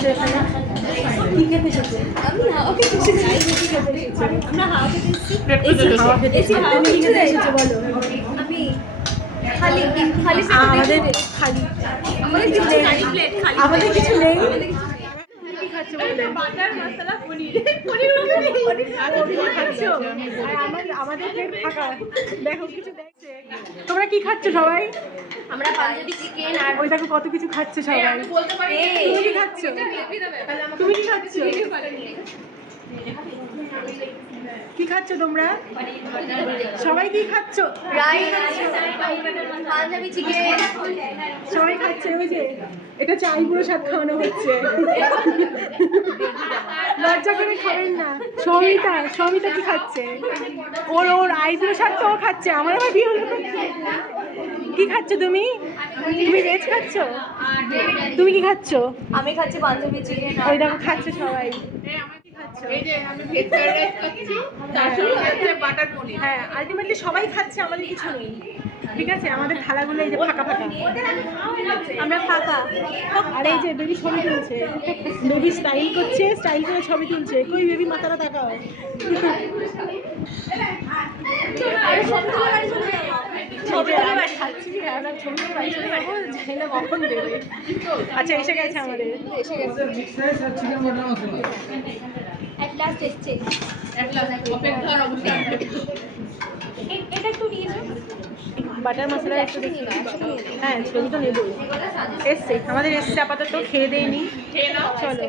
কি খেতে এসেছে? আমি হাওয়াকে খুশি চাই বেশি খেতে এসেছি। আমরা হাওয়া খেতে এসেছি। হাওয়া খেতে এসেছে। তুমি কি খেতে এসেছো বলো? আমি খালি খালি আমাদের খালি আমাদের কিছু নেই। খালি প্লেট খালি আমাদের কিছু নেই। কি খাচ্ছ বলে? বাটার মশলা পনির খাচ্ছ আমাদের প্লেট ফাঁকা। দেখো কিছু দেখছে। তোমরা কি খাচ্ছ সবাই? আমরা পাঞ্জাবি চিকেন আর ওই দেখো কত কিছু খাচ্ছে সবাই। তুমি কি খাচ্ছ? তুমি কি খাচ্ছ? কি খাচ্ছ তোমরা? সবাই কি খাচ্ছ? রাইস পাঞ্জাবি চিকেন সবাই খাচ্ছে। ওই যে এটা হচ্ছে আইবুড়ো স্বাদ খাওয়ানো হচ্ছে। লজ্জা করে খাবেন না। সৌমিতা কি খাচ্ছে? ওর আইবুড়ো স্বাদ তো ও খাচ্ছে। আমার আবার বিয়ে হলো। কি খাচ্ছ তুমি? তুমি ভেজ খাচ্ছ? তুমি কি খাচ্ছ? আমি খাচ্ছি পাঞ্জাবি চিকেন ওই দেখো খাচ্ছে সবাই। হ্যাঁ আলটিমেটলি সবাই খাচ্ছে, আমাদের কিছু নেই। ঠিক আছে, আমাদের থালাগুলো এই যে ফাঁকা ফাঁকা, আমরা ফাঁকা। আর এই যে বেবি ছবি তুলছে, বেবি স্টাইল করছে, স্টাইল করে ছবি তুলছে। কই বেবি মাথাটা তাকাও। আচ্ছা এসে গেছে আমাদের। বাটার মশলা একটু দেখি। হ্যাঁ ছবি তো নেবই। এসছে আমাদের, এসছে আপাতত খেয়ে দেয়নি। চলো।